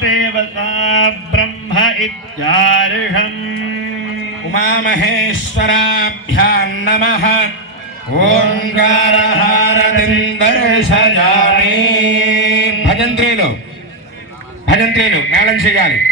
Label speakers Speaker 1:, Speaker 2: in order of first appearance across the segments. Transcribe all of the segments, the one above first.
Speaker 1: देवता ब्रह्म इत्यार्हम्
Speaker 2: उमामहेश्वराभ्यां नमः ఓంకారహారతిం దర్శయామి భజంత్రీలు భజంత్రీలు మేళం చేయాలి
Speaker 3: ఓం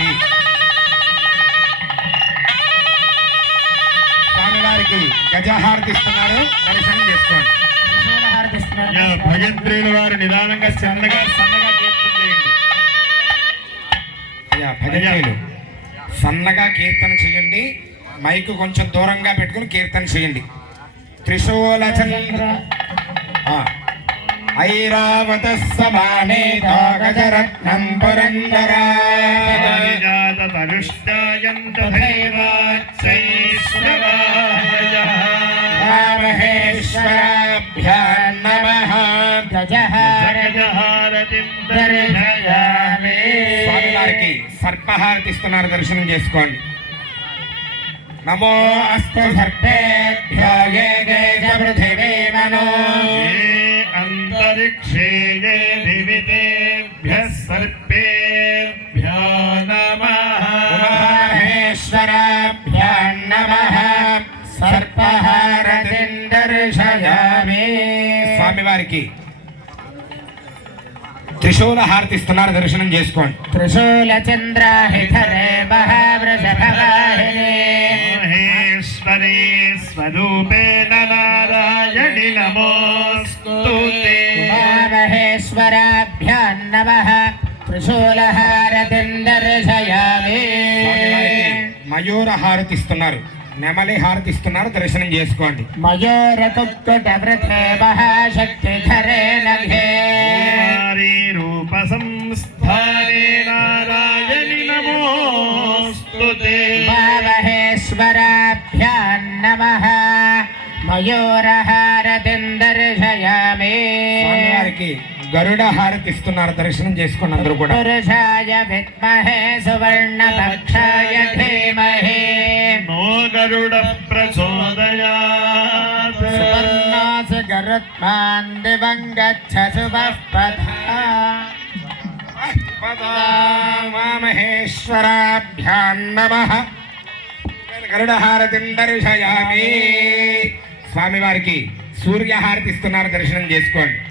Speaker 2: స్వామివారికి గజహారతిస్తున్నారు దర్శనం చేసుకోండి.
Speaker 1: యా, భజంత్రుల వారు నిదానంగా చిన్నగా సన్నగా
Speaker 2: భజనీయులు సన్నగా కీర్తన చేయండి. మైక్ కొంచెం దూరంగా పెట్టుకుని కీర్తన చేయండి. త్రిశూల చంద్ర. పురందరా
Speaker 1: జాతరుష్టాయంత దైవాచ్చైశ్వరాయ
Speaker 2: మహేశ్వరాభ్యాం నమః
Speaker 1: జగజహారతిం దర్శయామి
Speaker 2: స్వామివారికి సర్పహారతిస్తున్నారు దర్శనం చేసుకోండి. నమో అస్తు సర్పేభ్యో ఏ దేశ పృథివీ మనో।
Speaker 1: ये अन्तरिक्षे ये विविधेभ्यः सर्पेभ्यो नमः
Speaker 2: మహేశ్వరాభ్యాం నమః సర్పహారతిం దర్శయామి స్వామివారికి త్రిశూల హారతిస్తున్నారు దర్శనం చేసుకోండి
Speaker 3: త్రిశూల చంద్రాహిధరే మహావృషభవాహిని
Speaker 1: महेश्वरी स्वरूपेण नारायणि नमोऽस्तु
Speaker 2: మయూర హారతి ఇస్తున్నారు నెమలి హారతి ఇస్తున్నారు దర్శనం చేసుకోండి.
Speaker 1: మయూర ధరేణి రూప
Speaker 3: సంస్థారే నారాయణి నమోస్తుతే దర్శయామి
Speaker 2: గరుడ హారతిస్తున్నారు దర్శనం చేసుకుని అందరూ కూడా.
Speaker 3: సువర్ణ
Speaker 2: మహేశ్వరాభ్యాం నమ. గరుడహారతిం దర్శయామి. స్వామివారికి సూర్యహారతి ఇస్తున్నారు దర్శనం చేసుకోండి.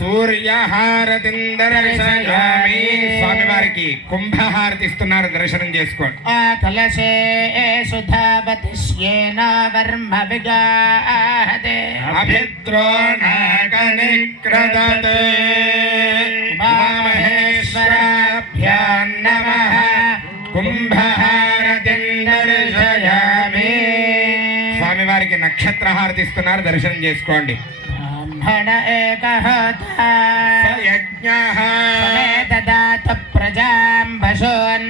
Speaker 2: సూర్యహారతిం దర్శయామి స్వామివారికి కుంభహారతిస్తున్నారు దర్శనం చేసుకోండి.
Speaker 3: ఆ కలశే సుధావతిష్యేన వర్మ
Speaker 2: అభిద్రోణకనిక్రదత్ ఉమామహేశ్వరాభ్యాం నమః కుంభహారతిం దర్శయామి స్వామివారికి నక్షత్ర హారతిస్తున్నారు దర్శనం చేసుకోండి.
Speaker 3: బ్రాహ్మణ ఏకహోతా
Speaker 2: యజ్ఞః
Speaker 3: దదాత ప్రజాం పశూన్పుష్టియశః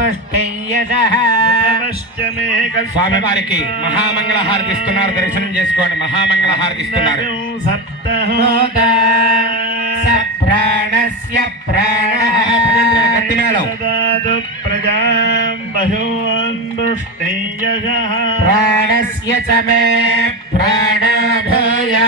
Speaker 2: స్వామి వారికి మహామంగళ హారతిస్తున్నారు దర్శనం చేసుకోండి మహామంగళ
Speaker 3: హారతిస్తున్నారు ప్రాణస్య ప్రాణ.
Speaker 2: గట్టి మేళం
Speaker 1: ప్రాణస్య చ
Speaker 3: మే ప్రాణభయా